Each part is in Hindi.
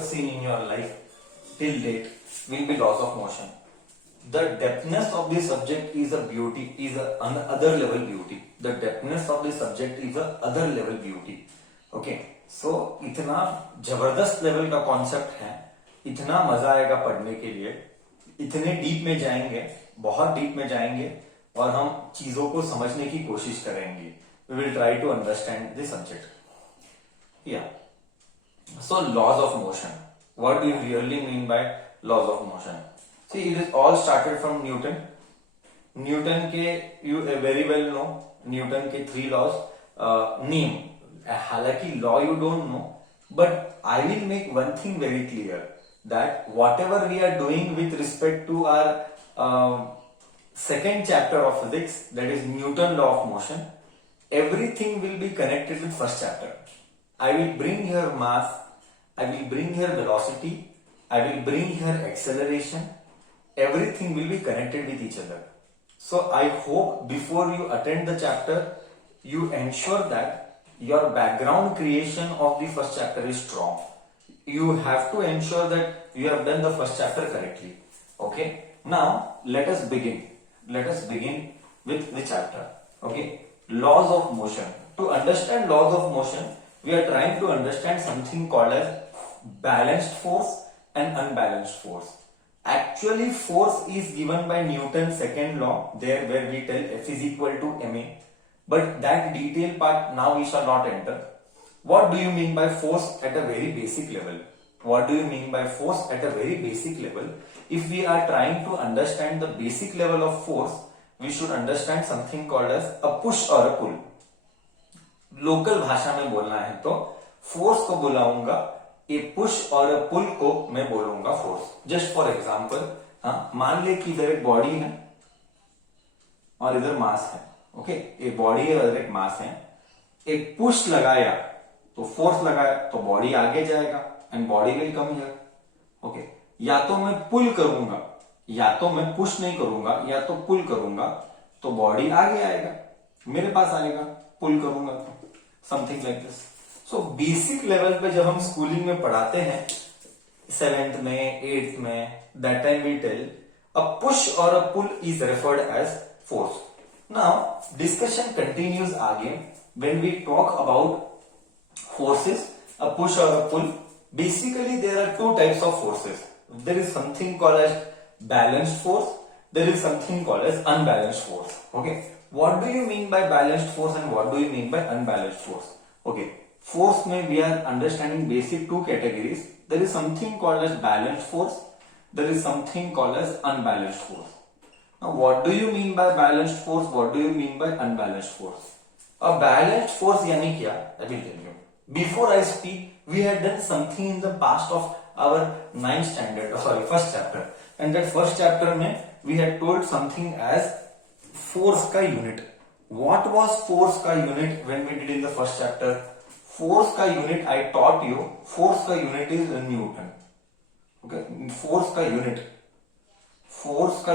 seen in your life till date will be laws of motion. The depthness of the subject is a beauty, is an other level beauty. The depthness of the subject is a other level beauty. Okay, so इतना जबरदस्त लेवल का कॉन्सेप्ट है, इतना मजा आएगा पढ़ने के लिए, इतने डीप में जाएंगे, बहुत डीप में जाएंगे और हम चीजों को समझने की कोशिश करेंगे. We will try to understand the subject. Yeah. So laws of motion. What do you really mean by laws of motion? See, it is all started from Newton. Newton के you very well know Newton के 3 laws. Name. हालांकि law you don't know, but I will make one thing very clear that whatever we are doing with respect to our second chapter of physics, that is Newton law of motion, everything will be connected with first chapter. I will bring here mass, I will bring here velocity, I will bring here acceleration. Everything will be connected with each other. So I hope before you attend the chapter, you ensure that your background creation of the first chapter is strong. You have to ensure that you have done the first chapter correctly. Okay. Now let us begin. Let us begin with the chapter. Okay. Laws of motion. To understand laws of motion, we are trying to understand something called as balanced force and unbalanced force. Actually, force is given by Newton's second law, there where we tell F is equal to ma. But that detail part now we shall not enter. What do you mean by force at a very basic level? What do you mean by force at a very basic level? If we are trying to understand the basic level of force, we should understand something called as a push or a pull. Local भाषा में बोलना है तो फोर्स को बुलाऊंगा ए पुश और पुल को मैं बोलूंगा फोर्स. जस्ट फॉर एग्जांपल, हाँ, मान ले कि इधर एक बॉडी है और इधर मास है. ओके, एक बॉडी है और एक मास है. एक पुश लगाया तो फोर्स लगाया तो बॉडी आगे जाएगा and body will come here. Okay, या तो मैं पुल करूंगा, या तो मैं पुश नहीं करूंगा, या तो पुल करूंगा तो बॉडी आगे आएगा, मेरे पास आएगा. पुल करूंगा तो something like this. So basic level पे जब हम स्कूलिंग में पढ़ाते हैं 7th में 8th में, that time we tell a push और a pull is referred as force. Now discussion continues आगे when we talk about forces, a push और a pull. Basically there are 2 types of forces. There is something called as balanced force, there is something called as unbalanced force. Okay, what do you mean by balanced force and what do you mean by unbalanced force? Okay, force में we are understanding basic 2 categories. There is something called as balanced force, there is something called as unbalanced force. Now what do you mean by balanced force, what do you mean by unbalanced force? A balanced force यानी क्या? I will tell you. Before I speak, we had done something in the past of our 9th standard, first chapter, and that first chapter में we had told something as force का यूनिट. व्हाट वाज फोर्स का unit when we did in the first chapter? Force का unit I taught you, force का unit is newton. Okay, force का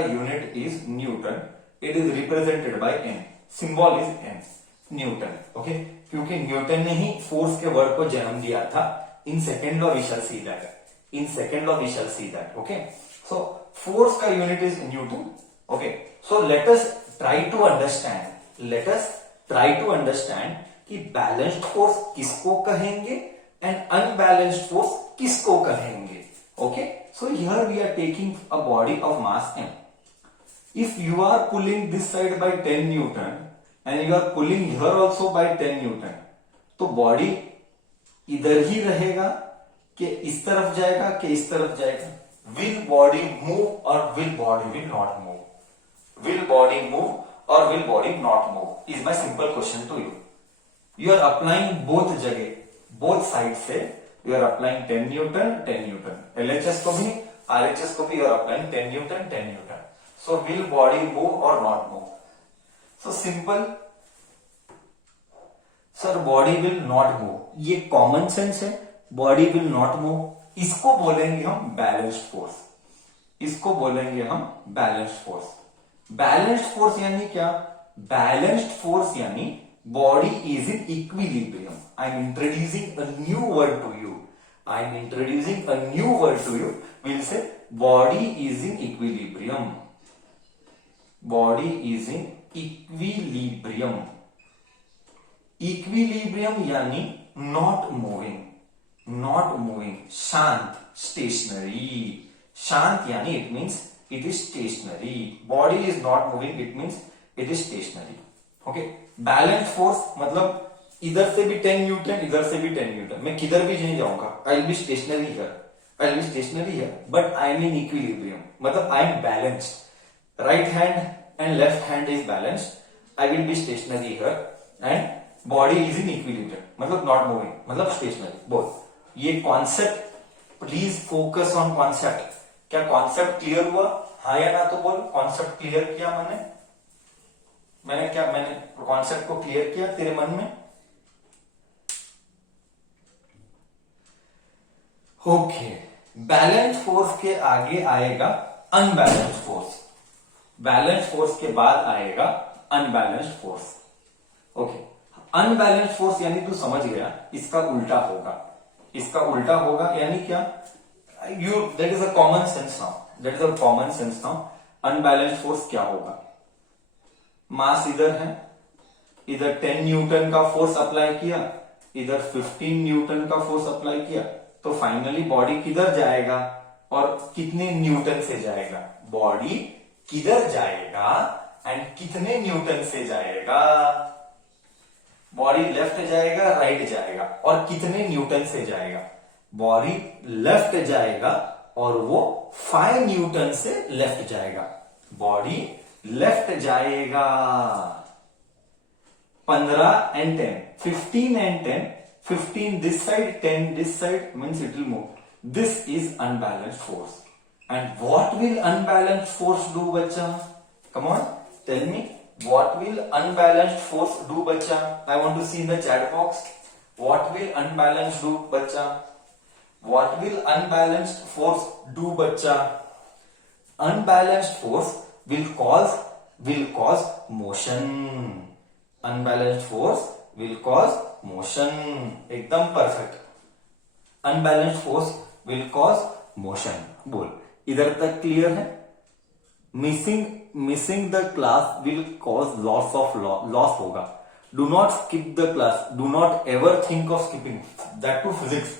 unit is newton. It is represented by N, symbol is N, newton. Okay, क्योंकि न्यूटन ने ही फोर्स के वर्ड को जन्म दिया था. In second law we shall see that, in second law we shall see that. Okay, so force का unit is newton. Okay, so let us try to understand कि बैलेंस्ड फोर्स किसको कहेंगे एंड अनबैलेंस्ड फोर्स किसको कहेंगे. Okay, so here we are taking a body of mass m. If you are pulling this side by 10 newton and you are pulling here also by 10 newton, तो बॉडी इधर ही रहेगा कि इस तरफ जाएगा कि इस तरफ जाएगा? विल बॉडी मूव और will body will not move? Will body move or will body not move? Is my simple question to you. You are applying both जगह, both sides से you are applying 10 Newton, 10 Newton. LHS को भी, RHS को भी you are applying 10 Newton, 10 Newton. So will body move or not move? So simple. Sir, body will not move. ये common sense है. Body will not move. इसको बोलेंगे हम balanced force. इसको बोलेंगे हम balanced force. बैलेंस्ड फोर्स यानी क्या? बैलेंस्ड फोर्स यानी body is in equilibrium. I am introducing a new word to you. I am introducing a new word to you. We'll say body is in equilibrium. Body is in equilibrium. Equilibrium यानी not moving. Not moving. शांत, stationary. शांत यानी it means it is stationary. Body is not moving, it means it is stationary. Okay. Balanced force मतलब इधर से भी 10 न्यूटन, इधर से भी 10 न्यूटन, मैं किधर भी नहीं जाऊंगा, I will be stationary here, I will be stationary here, but I am in equilibrium, मतलब I am balanced, right hand and left hand is balanced, I will be stationary here and body is in equilibrium, मतलब नॉट मूविंग, मतलब स्टेशनरी. बोल ये concept, please focus on concept. क्या कॉन्सेप्ट क्लियर हुआ? हाँ या ना तो बोल. कॉन्सेप्ट क्लियर किया मैंने कॉन्सेप्ट को क्लियर किया तेरे मन में? ओके. बैलेंस फोर्स के आगे आएगा अनबैलेंस्ड फोर्स. बैलेंस फोर्स के बाद आएगा unbalanced force. Okay. Unbalanced force यानी तू समझ गया, इसका उल्टा होगा. इसका उल्टा होगा यानी क्या? That is a common sense now. That is a common sense now. Unbalanced force क्या होगा? मास इधर है, इधर 10 न्यूटन का फोर्स अप्लाई किया, इधर 15 न्यूटन का फोर्स अप्लाई किया, तो फाइनली बॉडी किधर जाएगा और कितने न्यूटन से जाएगा? बॉडी किधर जाएगा एंड कितने न्यूटन से जाएगा? बॉडी लेफ्ट जाएगा, राइट जाएगा, और कितने न्यूटन से जाएगा? बॉडी लेफ्ट जाएगा और वो 5 न्यूटन से लेफ्ट जाएगा. बॉडी लेफ्ट जाएगा. 15 and 10, 15 and 10, 15 this side, 10 this side, means it will move. This is unbalanced force. And what will unbalanced force do, bacha? Come on, tell me. What will unbalanced force do, bacha? I want to see in the chat box. What will unbalanced do, bacha? What will unbalanced force do, bacha? Unbalanced force will cause motion. Unbalanced force will cause motion. एकदम perfect. Unbalanced force will cause motion. बोल इधर तक क्लियर है? Missing the class will cause loss होगा. Do not skip the class. Do not ever think of skipping, that too physics.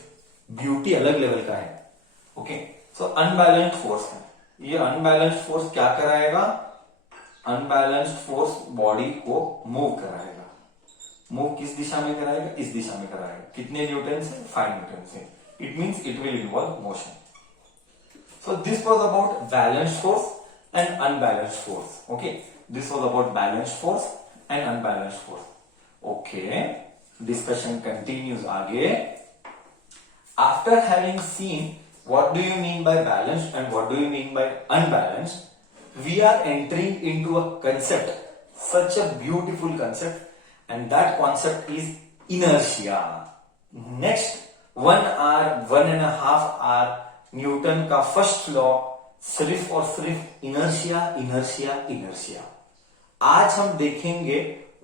Beauty अलग लेवल का है. ओके. सो अनबैलेंस्ड फोर्स है. ये अनबैलेंस्ड फोर्स क्या कराएगा? अनबैलेंस्ड फोर्स बॉडी को मूव कराएगा. मूव किस दिशा में कराएगा? इस दिशा में कराएगा. कितने न्यूटन से? 5 न्यूटन से. It means it will involve motion. So this was about balanced force and unbalanced force. Okay. This was about balanced force and unbalanced force. Okay. Discussion continues आगे. After having seen what do you mean by balanced and what do you mean by unbalanced, we are entering into a concept, such a beautiful concept, and that concept is inertia. Next 1 hour, 1.5 hour, Newton का फर्स्ट लॉ सिर्फ और सिर्फ इनर्शिया. आज हम देखेंगे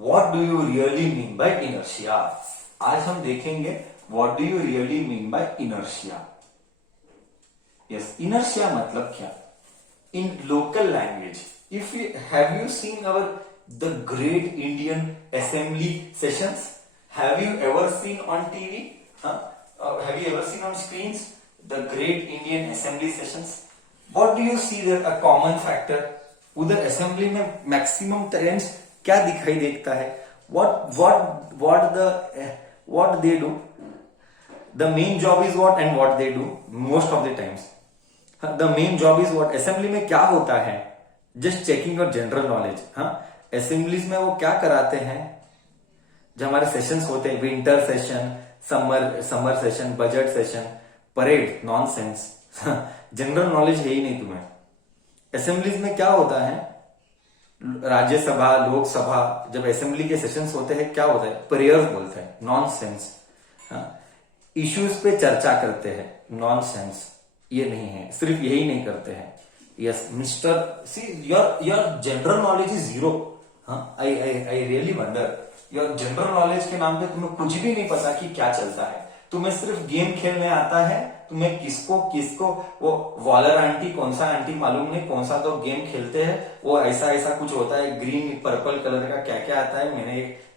what do you really mean by inertia. आज हम देखेंगे what do you really mean by inertia. Yes, inertia मतलब क्या? In local language, if you have you seen the great Indian assembly sessions? Have you ever seen on TV? Have you ever seen on screens the great Indian assembly sessions? What do you see there? A common factor. उधर assembly में maximum times क्या दिखाई देता है? What they do? The main job is what and what they do most of the times. The main job is what? Assembly में क्या होता है? Just checking your general knowledge. हाँ, assemblies में वो क्या कराते हैं? जब हमारे सेशंस होते हैं, winter session, summer session, budget session, parade, nonsense. General knowledge है ही नहीं तुम्हें. असेंबलीज में क्या होता है? राज्यसभा, लोकसभा, जब असेंबली के सेशंस होते हैं क्या होता है? प्रेयर्स बोलते हैं. नॉनसेंस. इश्यूज पे चर्चा करते हैं. नॉनसेंस. ये नहीं है. सिर्फ यही नहीं करते हैं. Yes mister, see your general knowledge is zero. I really wonder. Your general knowledge के नाम पे तुम्हें कुछ भी नहीं पता कि क्या चलता है. तुम्हें सिर्फ गेम खेलने आता है, तुम्हें किसको किसको वो वॉलर आंटी कौन सा आंटी मालूम नहीं, कौन सा तो गेम खेलते हैं, वो ऐसा ऐसा कुछ होता है, ग्रीन पर्पल कलर का क्या क्या आता है। मैंने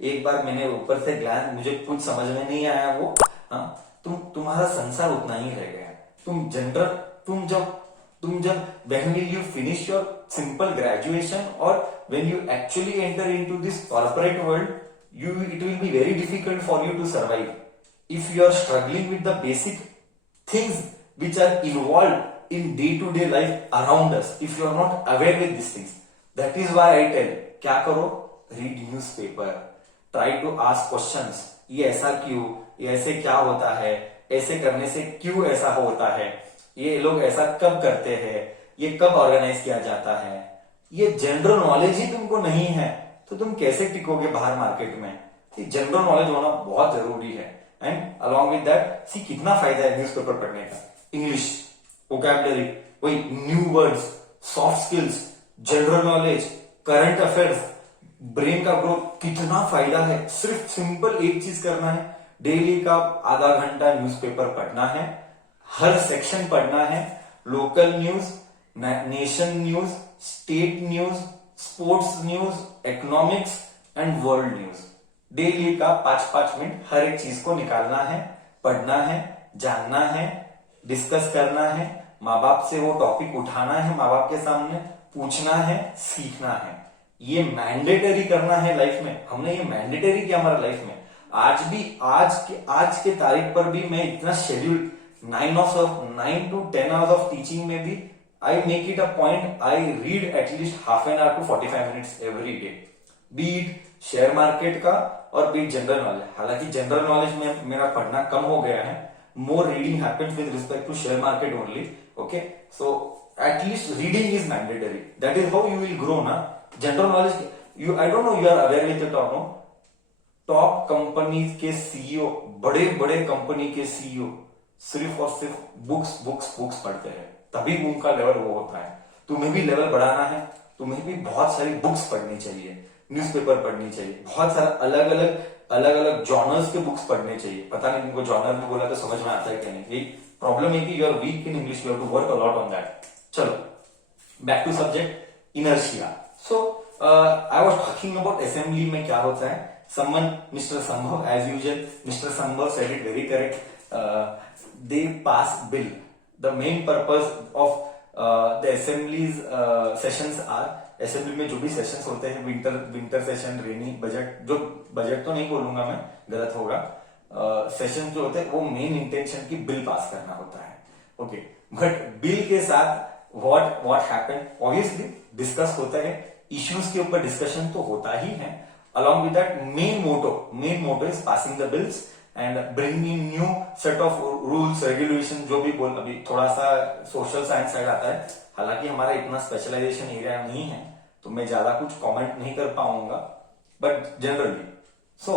एक बार मैंने ऊपर से ग्लांस, मुझे कुछ समझ में नहीं आया वो। तुम्हारा संसार उतना ही रह गया। तुम जब when will you finish your simple graduation or when you actually enter into this corporate world, it will be very difficult for you to survive if you are struggling with the basic things which are involved in day-to-day life around us. If you are not aware with these things, that is why I tell, क्या करो, read newspaper, try to ask questions, ये ऐसा क्यों, ये ऐसे क्या होता है, ऐसे करने से क्यों ऐसा होता है, ये लोग ऐसा कब करते हैं, ये कब ऑर्गेनाइज किया जाता है। ये जनरल नॉलेज ही तुमको नहीं है तो तुम कैसे टिकोगे बाहर मार्केट में। जनरल नॉलेज होना बहुत जरूरी है। एंड अलॉन्ग विद दैट सी कितना फायदा है न्यूज़पेपर पढ़ने का। इंग्लिश वोकैबुलरी, वही new words, soft skills, general knowledge, current affairs, brain का ग्रोथ, कितना फायदा है। सिर्फ सिंपल एक चीज करना है, डेली का आधा घंटा न्यूज़पेपर पढ़ना है, हर सेक्शन पढ़ना है, local news, nation news, state news, sports news, economics and world news. Daily का 5-5 मिनट हर एक चीज को निकालना है, पढ़ना है, जानना है, डिस्कस करना है, माँ बाप से वो टॉपिक उठाना है, माँ बाप के सामने पूछना है, सीखना है। ये मैंडेटरी करना है लाइफ में। हमने ये मैंडेटरी किया हमारा लाइफ में। आज के तारीख पर भी मैं इतना schedule 9 to 10 hours of teaching में भी I make it a point, I read at least half an hour to 45 minutes every day, be it share market का और be it जनरल नॉलेज। हालांकि जनरल नॉलेज में मेरा पढ़ना कम हो गया है, more reading happens with respect to share market only. Okay, so at least reading is mandatory, that is how you will grow ना। General knowledge, you I don't know you are aware with it और नो, टॉप कंपनीज के सीईओ, बड़े बड़े कंपनी के सीईओ सिर्फ और सिर्फ बुक्स बुक्स बुक्स पढ़ते हैं, तभी उनका लेवल वो होता है। तुम्हें भी लेवल बढ़ाना है, तुम्हें भी बहुत सारी बुक्स पढ़नी चाहिए, न्यूज़पेपर पढ़नी चाहिए, बहुत सारा अलग अलग जॉनर्स के बुक्स पढ़ने चाहिए। पता नहीं तुमको जॉनर में बोला तो समझ में आता है क्या नहीं। यही प्रॉब्लम है कि you are weak in English, you have to work a lot on that. चलो back to subject, inertia. So I was talking about assembly में क्या होता है। Someone, mister Sambhav, as usual mister Sambhav said it very correct, they pass bill. The main purpose of the assemblies sessions are, assembly में जो भी सेशंस होते हैं, विंटर सेशन, रेनी बजट, जो बजट तो नहीं बोलूंगा मैं, गलत होगा, सेशन जो होते हैं वो मेन इंटेंशन की बिल पास करना होता है। ओके, बट बिल के साथ व्हाट हैपन, ऑब्वियसली डिस्कस होता है, इश्यूज के ऊपर डिस्कशन तो होता ही है। Along with that main motto is passing the bills and bringing new set of rules regulation, जो भी बोल। अभी थोड़ा सा सोशल साइंस साइड आता है, हालांकि हमारा इतना स्पेशलाइजेशन एरिया नहीं है तो मैं ज्यादा कुछ कमेंट नहीं कर पाऊंगा, but generally so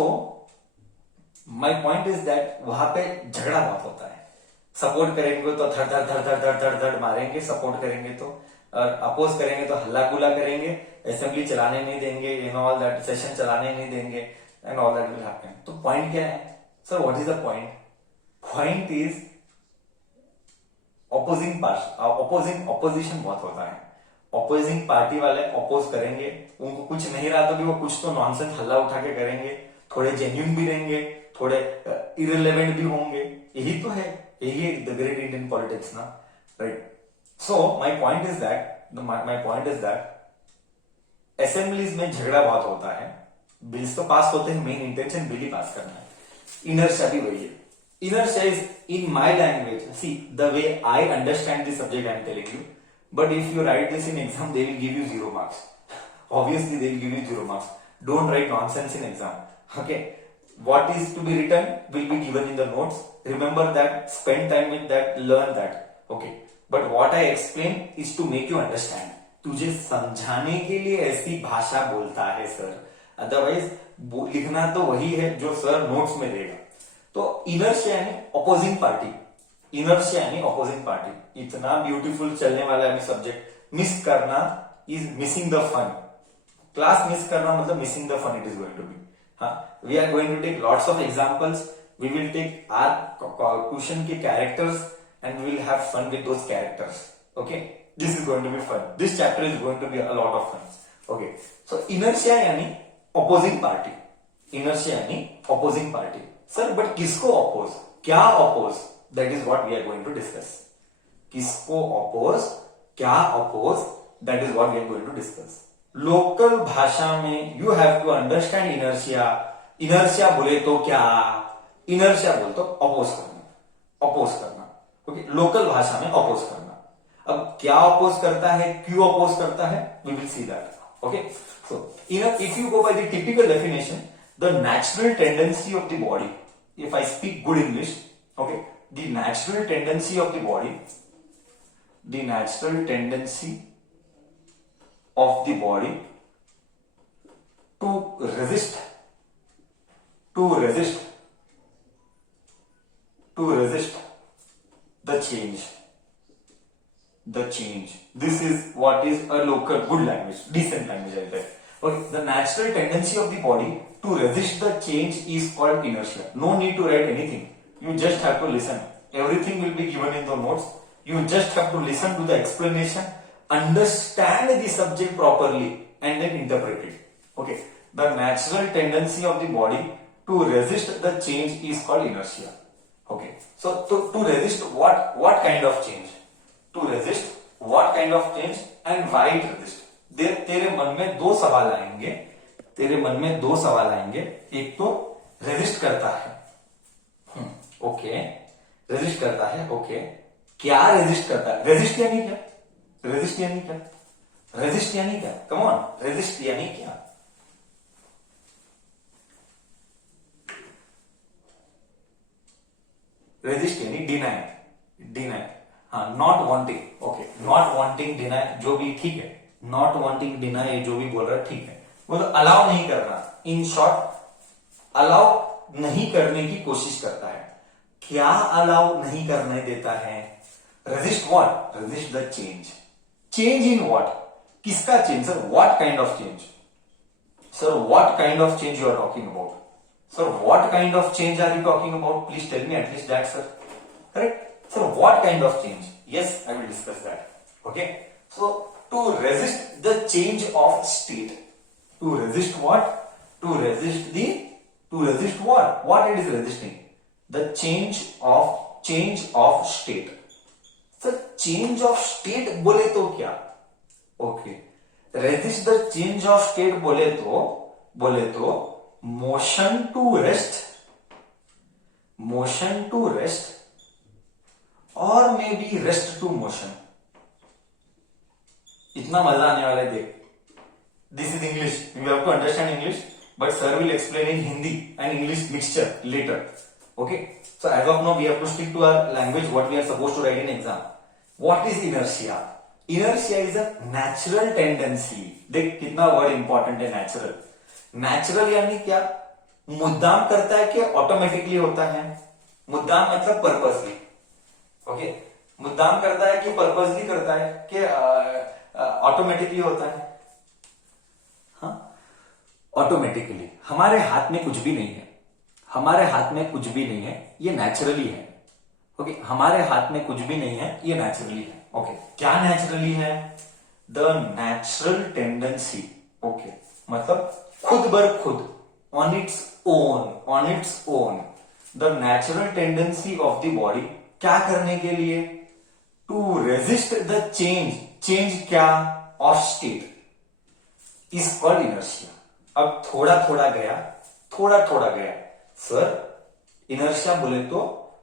my point is that वहां पे झगड़ा बहुत होता है। सपोर्ट करेंगे तो धड़ धड़ धड़ धड़ धड़ धड़ धड़ मारेंगे, सपोर्ट करेंगे तो, अपोज करेंगे तो हल्ला गुला करेंगे, असेंबली चलाने नहीं देंगे, इन ऑल दैट, सेशन चलाने नहीं देंगे, and all that will happen. तो पॉइंट क्या है sir, what is the point? Point is opposition बहुत होता है। ऑपोजिंग पार्टी वाले अपोज करेंगे, उनको कुछ नहीं रहा तो भी वो कुछ तो नॉनसेंस हल्ला उठा के करेंगे, थोड़े जेन्युइन भी रहेंगे, थोड़े इररिलेवेंट भी होंगे। यही तो है, यही है द ग्रेट इंडियन पॉलिटिक्स ना, right? So my point is that assemblies में झगड़ा बहुत होता है, बिल्स तो पास होते हैं, मेन इंटेंशन बिल ही पास करना है। इनर्शिया भी वही है। Inertia is, in my language, see, the way I understand the subject I am telling you, but if you write this in exam, they will give you 0 marks. Obviously, they will give you 0 marks. Don't write nonsense in exam. Okay? What is to be written will be given in the notes. Remember that, spend time with that, learn that. Okay? But what I explain is to make you understand. तुझे समझाने के लिए ऐसी भाषा बोलता है सर, अदरवाइज लिखना तो वही है जो सर नोट्स में देगा। तो इनर्शिया यानी ऑपोजिंग पार्टी, इनर्शिया यानी ऑपोजिंग पार्टी। इतना ब्यूटीफुल चलने वाला है सब्जेक्ट, मिस करना is missing the fun. Class miss करना मतलब missing the fun it is going to be. हाँ, we are going to take lots of examples, We will take our cushion के characters and we will have fun with those characters. Okay, this is going to be fun. This chapter is going to be a lot of fun. Okay, so inertia यानी opposing party. Inertia यानी opposing party. Sir, but किसको oppose? क्या oppose? That is what we are going to discuss. किसको oppose? क्या oppose? That is what we are going to discuss. Local भाषा में you have to understand inertia. Inertia बोले तो क्या? इनर्शिया बोले तो अपोज करना, अपोज करना. ओके, लोकल भाषा में अपोज करना. अब क्या अपोज करता है, क्यों अपोज करता है, we will see that. Okay, so if you go by the typical definition, the natural tendency of the body, if I speak good English, okay, the natural tendency of the body, the natural tendency of the body to resist the change. This is what is a local good language, decent language I say. Okay, the natural tendency of the body to resist the change is called inertia. No need to write anything, you just have to listen. Everything will be given in the notes. You just have to listen to the explanation, understand the subject properly and then interpret it. Okay, the natural tendency of the body to resist the change is called inertia. Okay, so to resist what kind of change, to resist what kind of change and why it resist. तेरे मन में दो सवाल आएंगे, एक तो रेजिस्ट करता है. ओके, रेजिस्ट करता है. ओके, क्या रेजिस्ट करता है? रेजिस्ट यानी क्या? रेजिस्ट यानी क्या? रेजिस्ट यानी क्या? कम ऑन, रेजिस्ट यानी क्या? रेजिस्ट यानी डिनाई. हाँ, not wanting. Okay, not wanting, deny, जो भी ठीक है. नॉट वांटिंग, डिनाई, जो भी बोल रहा है ठीक है. वो तो अलाउ नहीं करना. इन शॉर्ट, अलाउ नहीं करने की कोशिश करता है. क्या अलाउ नहीं करने देता है? Resist what? Resist the change. Change in what? किसका change sir? What kind of change? Sir, what kind of change you are talking about? Sir, what kind of change are you talking about? Please tell me at least that sir. Correct sir, what kind of change? Yes, I will discuss that. Okay, so to resist the change of state. To resist what? To resist what? What it is resisting? The change of state. Sir, change of state बोले तो क्या? Okay, resist the change of state बोले तो मोशन टू रेस्ट और maybe rest to motion. इतना मजा आने वाला है, देख. This is English, you have to understand English, but sir will explain in Hindi and English mixture later. Okay, so as of now we have to stick to our language, what we are supposed to write in exam. What is inertia? Inertia is a natural tendency. देख कितना वर्ड इंपॉर्टेंट है, नेचुरल. नेचुरल यानी क्या? मुद्दाम करता है कि ऑटोमेटिकली होता है? मुद्दाम मतलब पर्पसली. ओके, मुद्दाम करता है कि पर्पसली करता है कि ऑटोमेटिकली होता है? हाँ, ऑटोमेटिकली. हमारे हाथ में कुछ भी नहीं है, हमारे हाथ में कुछ भी नहीं है, ये नेचुरली है. ओके, हमारे हाथ में कुछ भी नहीं है, ये नेचुरली है. ओके, क्या नेचुरली है? The natural tendency. ओके, मतलब खुद बर खुद, on its own. The natural tendency of the body क्या करने के लिए? टू रेजिस्ट द चेंज क्या? Of state is called inertia. अब थोड़ा थोड़ा गया. सर, इनर्शिया बोले तो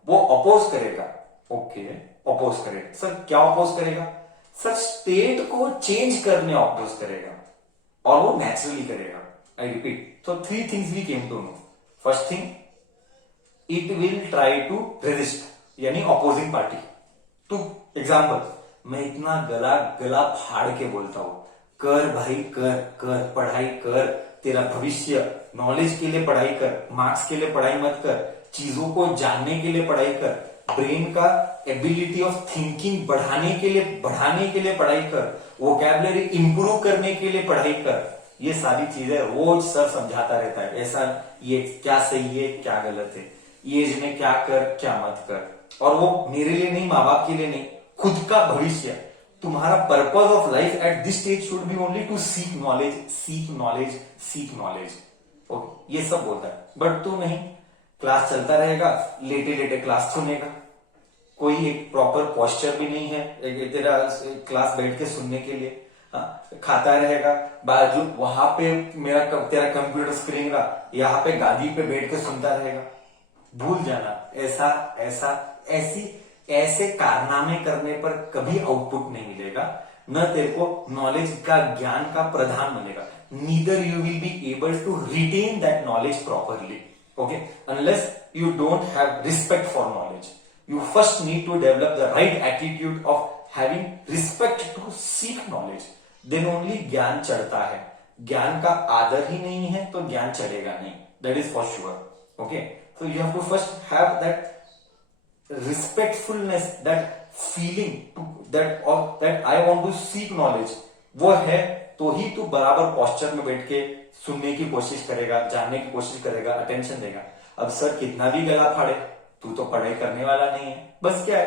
वो अपोज करेगा. ओके, अपोज करेगा. सर, क्या अपोज करेगा? सर, स्टेट को चेंज करने अपोज करेगा और वो नेचुरली करेगा. आई रिपीट, तो 3 things we came to know. First thing, it will try to resist, यानी अपोजिंग पार्टी. टू एग्जाम्पल, मैं इतना गला फाड़ के बोलता हूं, कर भाई कर, पढ़ाई कर, तेरा भविष्य, नॉलेज के लिए पढ़ाई कर, मार्क्स के लिए पढ़ाई मत कर, चीजों को जानने के लिए पढ़ाई कर, ब्रेन का एबिलिटी ऑफ थिंकिंग बढ़ाने के लिए पढ़ाई कर, वोकैबुलरी इंप्रूव करने के लिए पढ़ाई कर. ये सारी चीजें रोज सर समझाता रहता है. ऐसा, ये क्या सही है, क्या गलत है, ये एज में क्या कर क्या मत कर। और वो मेरे लिए नहीं, माँ बाप के लिए नहीं, खुद का भविष्य। तुम्हारा purpose of life at this stage should be only to seek knowledge, seek knowledge, seek knowledge. Okay, ये सब बोलता है। बट तू नहीं, क्लास चलता रहेगा, लेटे लेटे क्लास सुनेगा, कोई एक प्रॉपर पोस्चर भी नहीं है तेरा क्लास बैठ के सुनने के लिए। खाता रहेगा, बाजू वहां पे तेरा कंप्यूटर स्क्रीन रहा, यहाँ पे गादी पे बैठ के सुनता रहेगा। भूल जाना, ऐसा ऐसा ऐसी ऐसे कारनामे करने पर कभी आउटपुट नहीं मिलेगा, न तेरे को नॉलेज का, ज्ञान का प्रधान मिलेगा। Neither you will be able to retain that knowledge properly, okay, unless you don't have respect for knowledge. You first need to develop the right attitude of having respect to seek knowledge. Then only ज्ञान चढ़ता है। ज्ञान का आदर ही नहीं है तो ज्ञान चढ़ेगा नहीं। That is for sure. Okay. So you have to first have that respectfulness, that feeling that I want to seek knowledge. वो है तो ही तू बराबर पोस्चर में बैठ के सुनने की कोशिश करेगा, जानने की कोशिश करेगा, अटेंशन देगा। अब सर कितना भी गला फाड़े, तू तो पढ़ाई करने वाला नहीं है। बस क्या है,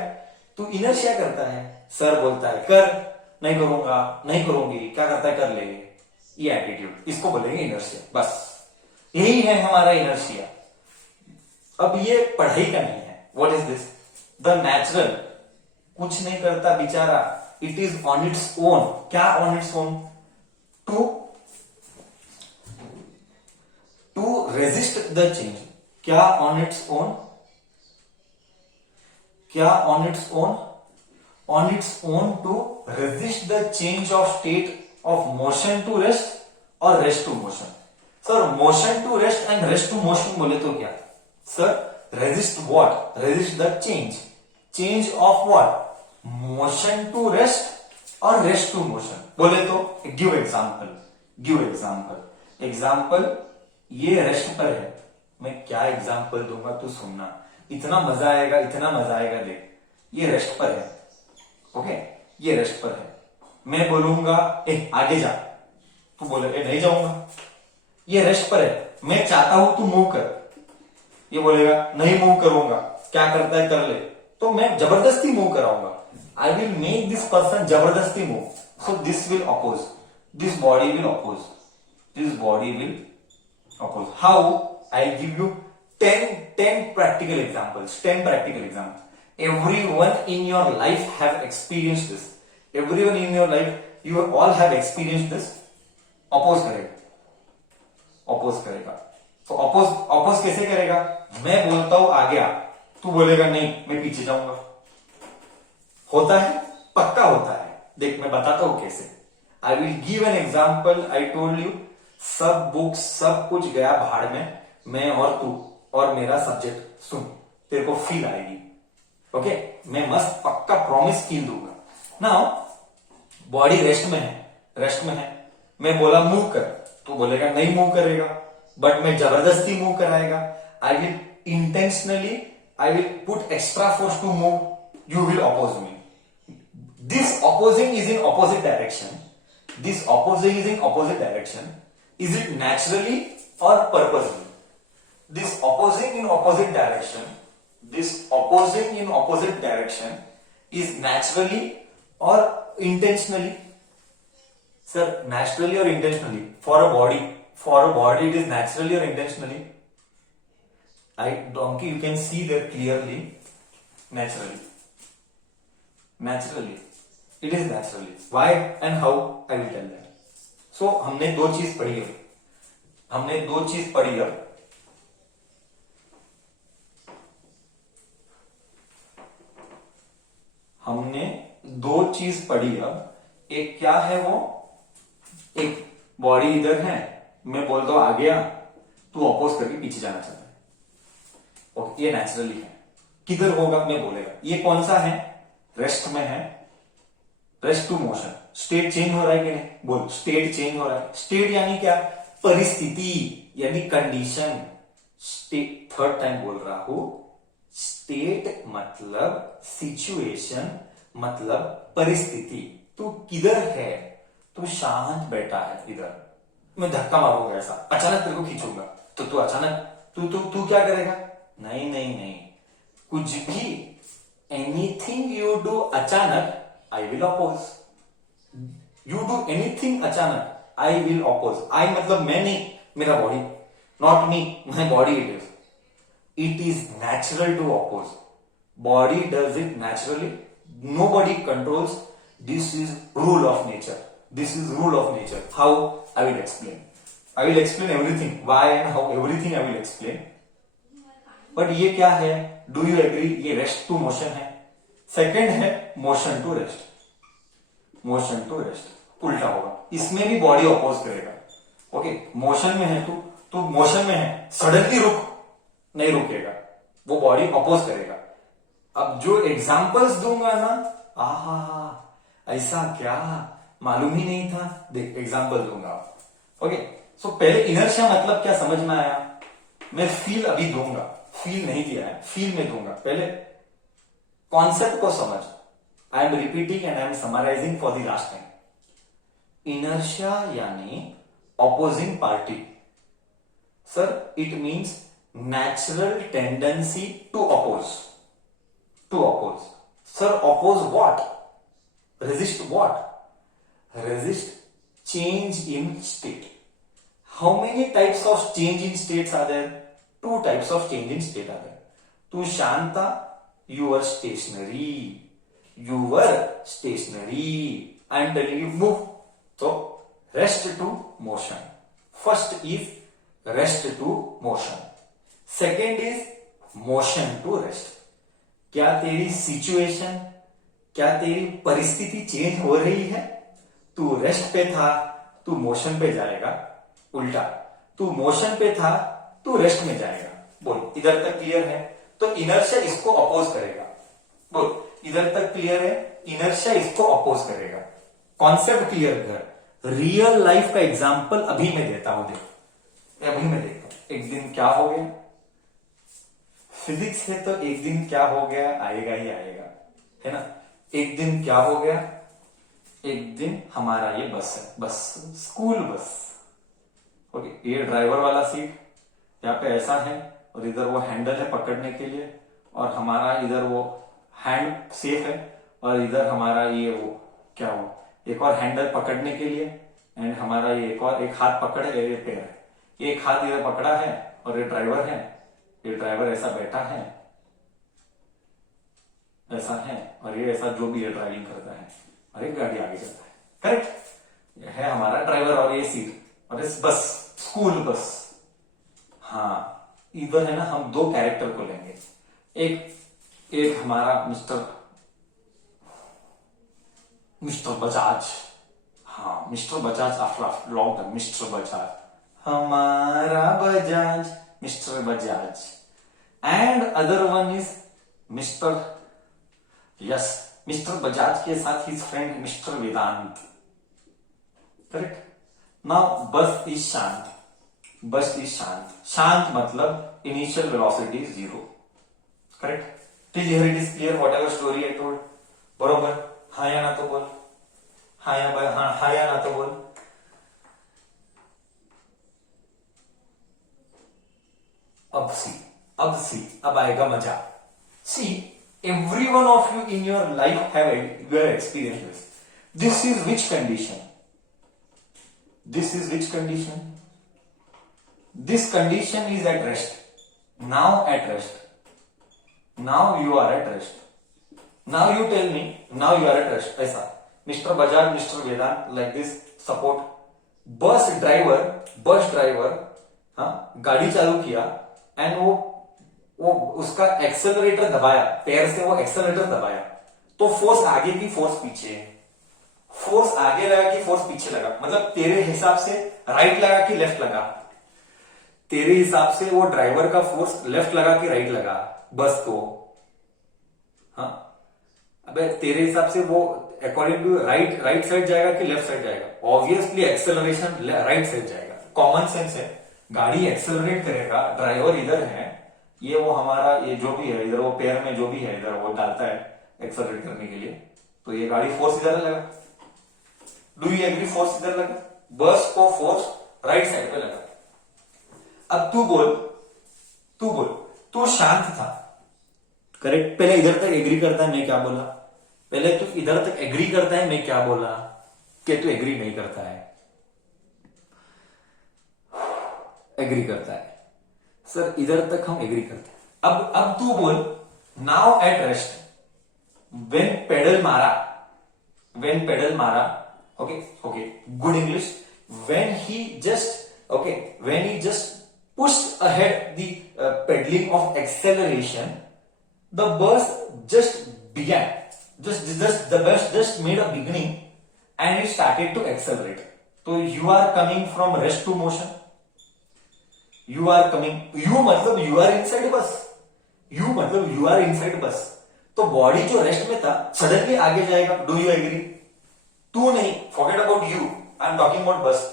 तू इनर्शिया करता है। सर बोलता है कर, नहीं करूंगा, नहीं करूंगी, क्या करता है कर ले, ये एटीट्यूड, इसको बोलेंगे इनर्शिया। बस यही है हमारा इनर्शिया। अब ये पढ़ाई का नहीं है। What is this? The natural, कुछ नहीं करता बेचारा, it is on its own. क्या on its own? To resist the change. क्या ऑन इट्स ओन? क्या on its own? On its own to resist the change of state of motion to rest और rest to motion. Sir motion to rest and rest to motion बोले तो क्या? Sir resist what? Resist the change. Change of what? Motion to rest और रेस्ट टू मोशन बोले तो। Give example, give example. Example, ये रेस्ट पर है, मैं क्या एग्जांपल दूंगा तू सुनना, इतना मजा आएगा, इतना मजा आएगा। देख, ये रेस्ट पर है, ओके, ये रेस्ट पर है। मैं बोलूंगा ए आगे जा, तू बोले ए नहीं जाऊंगा। ये रेस्ट पर है, मैं चाहता हूं तू मूव कर, ये बोलेगा नहीं मूव करूंगा, क्या करता है कर ले, तो मैं जबरदस्ती मूव कराऊंगा। I will make this person जबरदस्ती move, so this will oppose, this body will oppose, this body will oppose. How? I give you 10 practical examples, 10 practical examples. Everyone in your life have experienced this. Everyone in your life, you all have experienced this. Oppose करेगा, oppose करेगा। तो oppose कैसे करेगा? मैं बोलता हूं आगे आ, तू बोलेगा नहीं मैं पीछे जाऊंगा। होता है, पक्का होता है। देख मैं बताता हूं कैसे। I will give an example. I told you, सब बुक्स सब कुछ गया भाड़ में, मैं और तू और मेरा सब्जेक्ट सुन, तेरे को फील आएगी। ओके, मैं मस्त पक्का प्रॉमिस फील दूंगा। नाउ बॉडी रेस्ट में है, रेस्ट में है, मैं बोला मूव कर, तू बोलेगा नहीं मूव करेगा, बट मैं जबरदस्ती मूव कराएगा। I will intentionally, I will put extra force to move, you will oppose me. This opposing is in opposite direction, this opposing is in opposite direction. Is it naturally और purposely? This opposing in opposite direction, this opposing in opposite direction is naturally or intentionally? Sir, naturally or intentionally? For a body it is naturally or intentionally? Donkey, you can see there clearly. Naturally. Naturally. It is naturally. Why and how? I will tell that. So, हमने दो चीज पढ़ी है, हमने दो चीज पढ़ी है। हमने दो चीज पढ़ी अब। एक क्या है वो? एक बॉडी इधर है, मैं बोलता हूं आ गया, तू अपोज करके पीछे जाना चाहता है। ओके, ये नेचुरली है। किधर होगा मैं बोलेगा। ये कौन सा है? रेस्ट में है, rest to motion. State change हो रहा है कि नहीं? बोल, स्टेट चेंज हो रहा है। स्टेट यानी क्या? परिस्थिति यानी कंडीशन। स्टेट, थर्ड टाइम बोल रहा हूं, स्टेट मतलब सिचुएशन, मतलब परिस्थिति। तू किधर है? तू शांत बैठा है इधर, मैं धक्का मारूंगा ऐसा, अचानक तेरे को खींचूंगा, तो तू अचानक तू क्या करेगा? नहीं नहीं नहीं, कुछ भी, एनीथिंग यू डू अचानक, I will oppose. You do anything अचानक, आई विल अपोज. आई मतलब मैं नहीं, मेरा body, not me, my body it is. It is natural to oppose. Body does it naturally. Nobody controls. This is rule of nature. This is rule of nature. How? I will explain. I will explain everything. Why and how, everything I will explain. But ये क्या है? Do you agree? ये rest to motion है. Second है motion to rest. Motion to rest. उल्टा होगा. इसमें भी body oppose करेगा. Okay? Motion में है तू motion में है. Suddenly रुक, नहीं रुकेगा, वो बॉडी अपोज करेगा. अब जो एग्जांपल्स दूंगा ना, आहा ऐसा क्या, मालूम ही नहीं था, देख एग्जांपल दूंगा. ओके, सो पहले इनर्शिया मतलब क्या समझ में आया. मैं फील अभी दूंगा, फील नहीं दिया है, फील में दूंगा. पहले कॉन्सेप्ट को समझ. I am repeating and I am summarising for the last time. Inertia यानी opposing party. Sir it means natural tendency to oppose. Sir, oppose what? Resist what? Resist change in state. How many types of change in states are there? 2 types of change in state are there. Tu shanta, you were stationary. I am telling you move. So rest to motion. First is rest to motion. Second is motion to rest. क्या तेरी सिचुएशन, क्या तेरी परिस्थिति चेंज हो रही है? तू रेस्ट पे था, तू मोशन पे जाएगा. उल्टा, तू मोशन पे था, तू रेस्ट में जाएगा. बोल, इधर तक क्लियर है? तो इनर्शिया इसको अपोज करेगा. बोल, इधर तक क्लियर है? इनर्शिया इसको अपोज करेगा. कॉन्सेप्ट क्लियर कर. रियल लाइफ का एग्जाम्पल अभी मैं देता हूं. देख, अभी मैं देखता हूं. एक दिन क्या हो गया, फिजिक्स है तो एक दिन क्या हो गया आएगा ही आएगा, है ना. एक दिन क्या हो गया, एक दिन हमारा ये बस है, बस स्कूल बस. ओके, ये ड्राइवर वाला सीट यहाँ पे ऐसा है और इधर वो हैंडल है पकड़ने के लिए, और हमारा इधर वो हैंड सेफ है, और इधर हमारा ये वो क्या हो, एक और हैंडल पकड़ने के लिए, एंड हमारा ये एक हाथ पकड़ है, ये पैर है. एक हाथ इधर पकड़ा है और ये ड्राइवर है. ये ड्राइवर ऐसा बैठा है, ऐसा है, और ये ऐसा जो भी ये ड्राइविंग करता है, और एक गाड़ी आगे जाता है. करेक्ट, ये है हमारा ड्राइवर और ये सीट, और इस बस, स्कूल बस. हाँ, इधर है ना, हम 2 कैरेक्टर को लेंगे. एक हमारा मिस्टर बजाज. हाँ, mister Bajaj, after long time mister Bajaj, हमारा Bajaj, mister Bajaj. And other one is mister Bajaj के साथ his friend mister Vedant. Correct. Now bus is शांत. शांत मतलब initial velocity 0. Correct. Till here it is clear whatever story I told. बरोबर. हाँ या ना तो बोल. हाँ या ना तो बोल. अब आएगा मजा. सी, every one of you in your life have experienced this. This is which condition? This condition is at rest. Now at rest. Now you are at rest. Now you tell me, now you are at rest. ऐसा. Mr. Bajaj, Mr. Vedant, like this support. Bus driver हाँ गाड़ी चालू किया, एंड वो उसका एक्सेलरेटर दबाया, पैर से वो एक्सेलरेटर दबाया, तो फोर्स आगे की फोर्स पीछे. फोर्स आगे लगा कि फोर्स पीछे लगा, मतलब तेरे हिसाब से राइट लगा कि लेफ्ट लगा. तेरे हिसाब से वो ड्राइवर का फोर्स लेफ्ट लगा कि राइट लगा बस को. हाँ, अबे तेरे हिसाब से वो अकॉर्डिंग टू राइट साइड जाएगा कि लेफ्ट साइड जाएगा. ऑब्वियसली एक्सेलरेशन राइट साइड जाएगा. कॉमन सेंस है. गाड़ी एक्सेलरेट करेगा, ड्राइवर इधर है, ये वो हमारा ये जो भी है इधर, वो पैर में जो भी है इधर वो डालता है एक्सेलरेट करने के लिए, तो ये गाड़ी फोर्स इधर लगा. Do you agree? फोर्स इधर लगा, बस को फोर्स राइट साइड पे लगा. अब तू बोल तू शांत था, करेक्ट। पहले इधर तक एग्री करता है मैं क्या बोला, पहले तू इधर तक एग्री करता है मैं क्या बोला, कि तू एग्री नहीं करता है, एग्री करता है। सर इधर तक हम एग्री करते हैं। अब तू बोल, now at rest, when pedal मारा, व्हेन पेडल मारा, okay okay, good English, when he just, okay, when he just pushed ahead the pedaling of acceleration, the bus just began, the bus just made a beginning and it started to accelerate. So you are coming from rest to motion, you are coming, you मतलब you are inside bus, you मतलब you are inside bus, तो बॉडी जो रेस्ट में था सडनली आगे जाएगा, डू यू एग्री? तू नहीं, forget about you, I am talking about bus,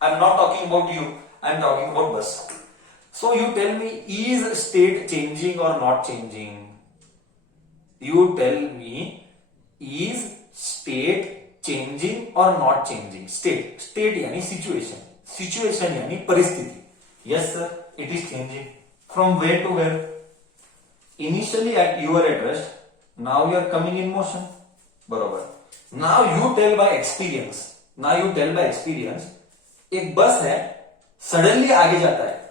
I am not talking about you, I am talking about bus. So you tell me, is state changing or not changing? You tell me, is state changing or not changing? State यानी situation, situation यानी परिस्थिति. Yes sir, it is changing. From where to where? Initially you are at rest, now you are coming in motion. बरोबर. Now you tell by experience. Now you tell by experience. एक बस है, सडनली आगे जाता है,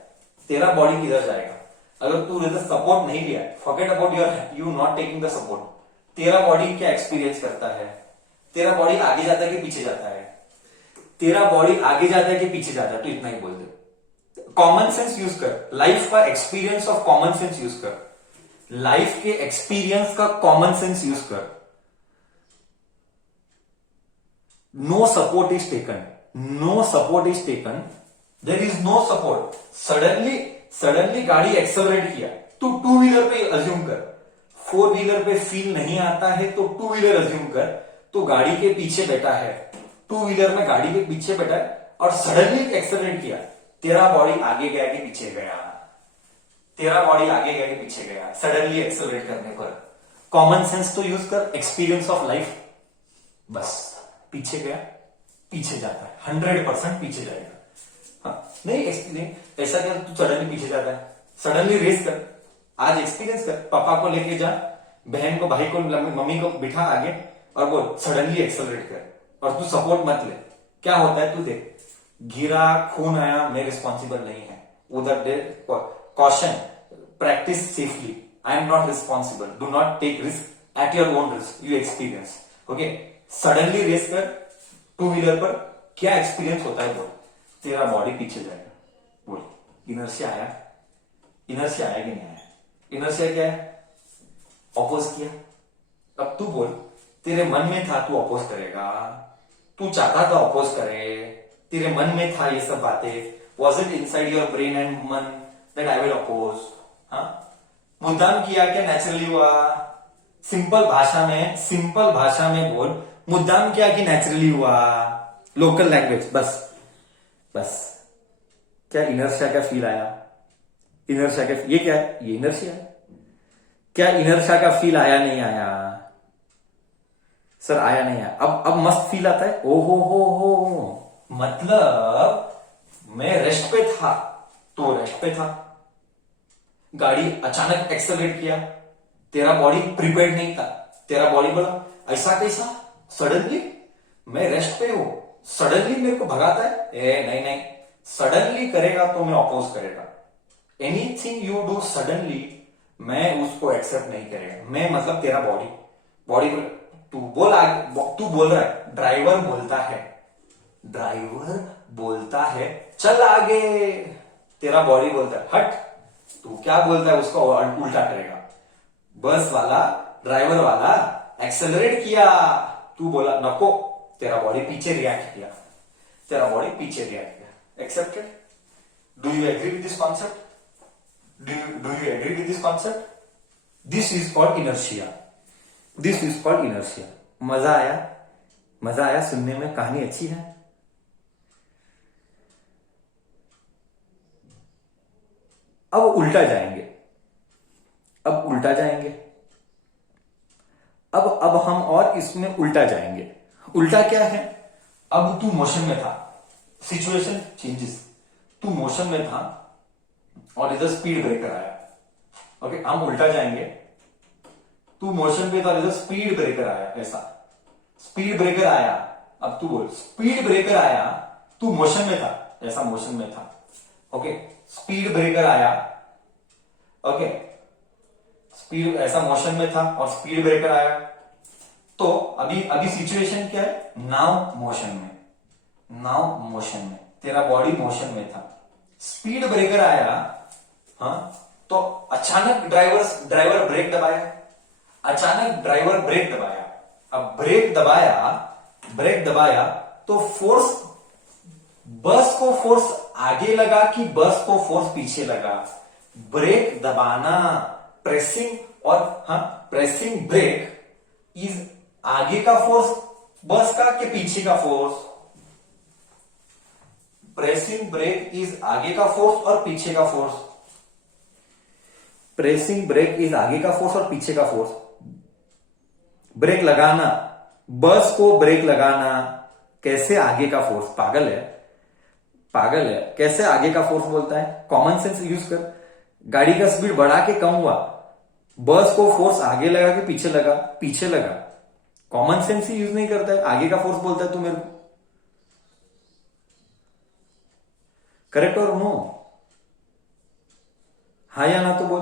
तेरा बॉडी किधर जाएगा? अगर तू सपोर्ट नहीं लिया, forget about you not taking the support, तेरा बॉडी क्या एक्सपीरियंस करता है? तेरा बॉडी आगे जाता है कि पीछे जाता है? तेरा बॉडी आगे जाता है कि पीछे जाता है? तो इतना ही बोल दे. कॉमन सेंस यूज कर, लाइफ का experience of common sense use कर, लाइफ के एक्सपीरियंस का कॉमन सेंस यूज कर. No support is taken, no support is taken, there is no support. Suddenly गाड़ी एक्सेलरेट किया, तू टू व्हीलर पे अज्यूम कर, फोर व्हीलर पे फील नहीं आता है तो टू व्हीलर अज्यूम कर, तो गाड़ी के पीछे बैठा है, टू व्हीलर में गाड़ी के पीछे बैठा है और सडनली एक्सेलरेट किया, तेरा बॉडी आगे गया कि पीछे गया? तेरा बॉडी आगे गया कि पीछे गया सडनली एक्सेलरेट करने पर? कॉमन सेंस तो यूज कर, एक्सपीरियंस ऑफ लाइफ. बस पीछे गया, पीछे जाता है, 100% पीछे जाएगा. हाँ, नहीं ऐसा क्या तू सडनली पीछे जाता है? सडनली रेस कर, आज एक्सपीरियंस कर, पापा को लेके जा, बहन को, भाई को, मम्मी को बिठा आगे और बोल सडनली एक्सेलरेट कर, और तू सपोर्ट मत ले. क्या होता है तू देख, गिरा, खून आया, मैं रिस्पॉन्सिबल नहीं है. उधर they caution, practice safely, I am not responsible, do not take risk at your own risk, you experience. Okay, suddenly race कर टू व्हीलर पर, क्या एक्सपीरियंस होता है बोल? तेरा बॉडी पीछे जाएगा. बोल, इनर्शिया आया? इनर्शिया आया कि नहीं आया? इनर्शिया क्या है? अपोज किया. अब तू बोल, तेरे मन में था तू अपोज करेगा, तू चाहता था अपोज करे, तेरे मन में था ये सब बातें, was it inside your brain and मन दैट आई विल अपोज? हाँ, मुद्दाम किया क्या नेचुरली हुआ? सिंपल भाषा में बोल, मुद्दाम किया कि नेचुरली हुआ? Local language. बस क्या इनर्शिया का फील आया? इनर्शिया का, ये क्या है? ये इनर्शिया है. क्या इनर्शिया का फील आया नहीं आया? सर आया नहीं आया. अब मस्त फील आता है. ओहो हो, मतलब मैं रेस्ट पे था, तो रेस्ट पे था, गाड़ी अचानक एक्सेलरेट किया, तेरा बॉडी प्रिपेयर्ड नहीं था, तेरा बॉडी बोला ऐसा कैसा, सडनली मैं रेस्ट पे हूं, सडनली मेरे को भगाता है? नहीं, सडनली करेगा तो मैं अपोज करेगा. एनीथिंग यू डू सडनली, मैं उसको एक्सेप्ट नहीं करेगा. मैं मतलब तेरा बॉडी तू बोल रहा है, ड्राइवर बोलता है चल आगे, तेरा बॉडी बोलता है हट. तू क्या बोलता है उसको उल्टा करेगा. बस वाला, ड्राइवर वाला एक्सेलरेट किया, तू बोला नको, तेरा बॉडी पीछे रिएक्ट किया. Accepted? Do you agree with this concept? Do you agree with this concept? This is called inertia. मजा आया सुनने में, कहानी अच्छी है. अब उल्टा जाएंगे. अब हम और इसमें उल्टा जाएंगे. उल्टा क्या है? अब तू मोशन में था, सिचुएशन चेंजेस, तू मोशन में था और इधर स्पीड ब्रेकर आया. ओके, हम उल्टा जाएंगे। तू मोशन पे था, जैसे स्पीड ब्रेकर आया, ऐसा स्पीड ब्रेकर आया। अब तू बोल, स्पीड ब्रेकर आया, तू मोशन में था, ऐसा मोशन में था। ओके, स्पीड ब्रेकर आया, ओके, स्पीड ऐसा मोशन में था और स्पीड ब्रेकर आया। तो अभी अभी सिचुएशन क्या है, नाउ मोशन में, नाउ मोशन में, तेरा बॉडी मोशन में था, स्पीड ब्रेकर आया। हाँ, तो अचानक ड्राइवर ब्रेक दबाया, अचानक ड्राइवर ब्रेक दबाया। अब ब्रेक दबाया तो फोर्स, बस को फोर्स आगे लगा कि बस को फोर्स पीछे लगा? ब्रेक दबाना, प्रेसिंग, और हाँ, प्रेसिंग ब्रेक इज आगे का फोर्स बस का कि पीछे का फोर्स? प्रेसिंग ब्रेक इज आगे का फोर्स और पीछे का फोर्स। प्रेसिंग ब्रेक इज आगे का फोर्स और पीछे का फोर्स। ब्रेक लगाना, बस को ब्रेक लगाना, कैसे आगे का फोर्स? पागल है, पागल है, कैसे आगे का फोर्स बोलता है? कॉमन सेंस यूज कर। गाड़ी का स्पीड बढ़ा के कम हुआ, बस को फोर्स आगे लगा कि पीछे लगा? पीछे लगा। कॉमन सेंस ही यूज नहीं करता है, आगे का फोर्स बोलता है तू मेरे को। करेक्ट और नो? हाँ या ना तो बोल।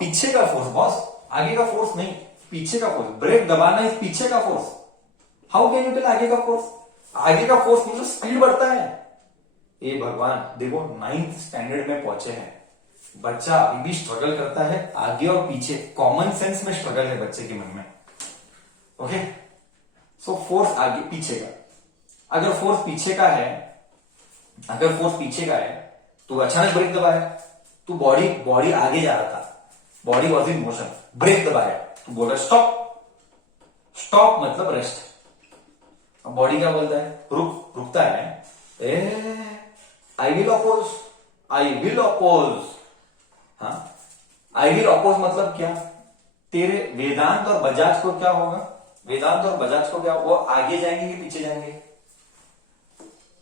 पीछे का फोर्स बॉस, आगे का फोर्स नहीं, पीछे का फोर्स। ब्रेक दबाना इस पीछे का force. How can you tell आगे का फोर्स? आगे का फोर्स मतलब स्पीड बढ़ता है। ए भगवान, देखो 9th स्टैंडर्ड में पहुंचे हैं, बच्चा अभी भी स्ट्रगल करता है आगे और पीछे। कॉमन सेंस में स्ट्रगल है बच्चे के मन में। ओके, सो फोर्स आगे पीछे का, अगर फोर्स पीछे का है, अगर फोर्स पीछे का है तो अचानक ब्रेक दबाया, तो बॉडी आगे जा रहा था, body was in motion, brake दबाया तो बोला स्टॉप। स्टॉप मतलब रेस्ट। अब बॉडी क्या बोलता है? रुकता है। I will oppose, I will oppose. हाँ, आई विल अपोज मतलब क्या? तेरे वेदांत और बजाज को क्या होगा? वेदांत और बजाज को क्या, वो आगे जाएंगे कि पीछे जाएंगे?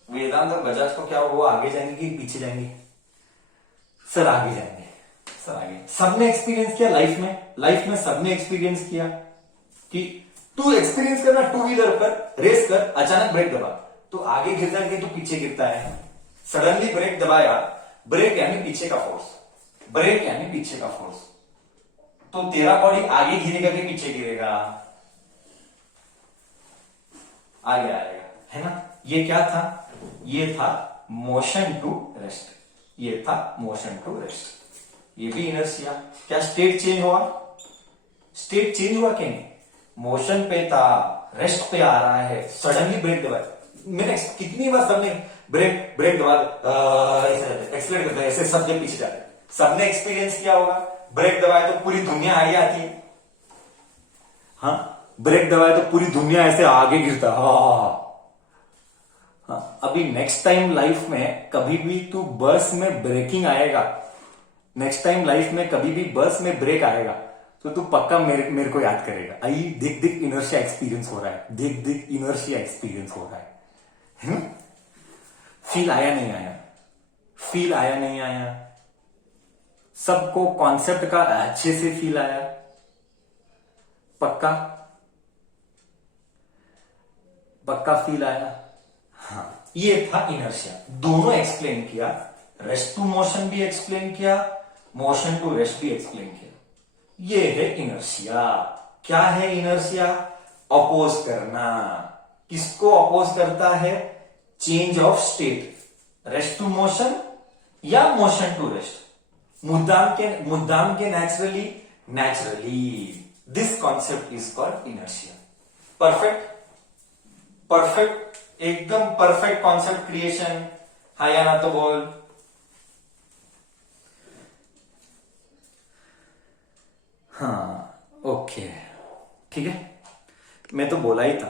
वेदांत और बजाज को क्या होगा, वो आगे जाएंगे कि पीछे जाएंगे? सर आगे जाएंगे, सर आगे। सबने एक्सपीरियंस किया लाइफ में सबने एक्सपीरियंस किया कि तू एक्सपीरियंस करना, टू व्हीलर पर रेस कर, अचानक ब्रेक दबा तो आगे गिर जाएंगे, तो पीछे गिरता है। सडनली ब्रेक दबाया, ब्रेक यानी पीछे का फोर्स, ब्रेक यानी पीछे का फोर्स। तो तेरा बॉडी आगे गिरेगा कि पीछे गिरेगा? आगे आएगा, है ना? ये क्या था? ये था मोशन टू रेस्ट, ये था मोशन टू रेस्ट। ये भी इनर्शिया। क्या स्टेट चेंज हुआ? स्टेट चेंज हुआ कि नहीं? मोशन पे था, रेस्ट पे आ रहा है, सडनली ब्रेक दबाया। मैंने कितनी बार सबने ब्रेक दबा एक्सीलरेट करते हैं, ऐसे सब जब पीछे जाते हैं, सबने एक्सपीरियंस किया होगा। ब्रेक दबाए तो पूरी दुनिया आगे आती है। हाँ, ब्रेक दबाए तो पूरी दुनिया ऐसे आगे गिरता। हाँ, अभी नेक्स्ट टाइम लाइफ में कभी भी तू बस में ब्रेकिंग आएगा, नेक्स्ट टाइम लाइफ में कभी भी बस में ब्रेक आएगा तो तू पक्का मेरे को याद करेगा। आई देख इनर्शिया एक्सपीरियंस हो रहा है, देख इनर्शिया एक्सपीरियंस हो रहा है ना? फील आया नहीं आया? फील आया नहीं आया? सबको कॉन्सेप्ट का अच्छे से फील आया? पक्का पक्का फील आया? हाँ, ये था इनर्शिया। दोनों एक्सप्लेन किया, रेस्ट टू मोशन भी एक्सप्लेन किया, मोशन टू रेस्ट भी एक्सप्लेन किया। ये है इनर्शिया। क्या है इनर्शिया? अपोज करना। किसको अपोज करता है? Change of state, rest to motion या मोशन टू रेस्ट। मुद्दाम के naturally this concept is called inertia. Perfect, एकदम परफेक्ट कॉन्सेप्ट क्रिएशन। हाँ या ना तो बोल। हाँ, ओके, ठीक है, मैं तो बोला ही था।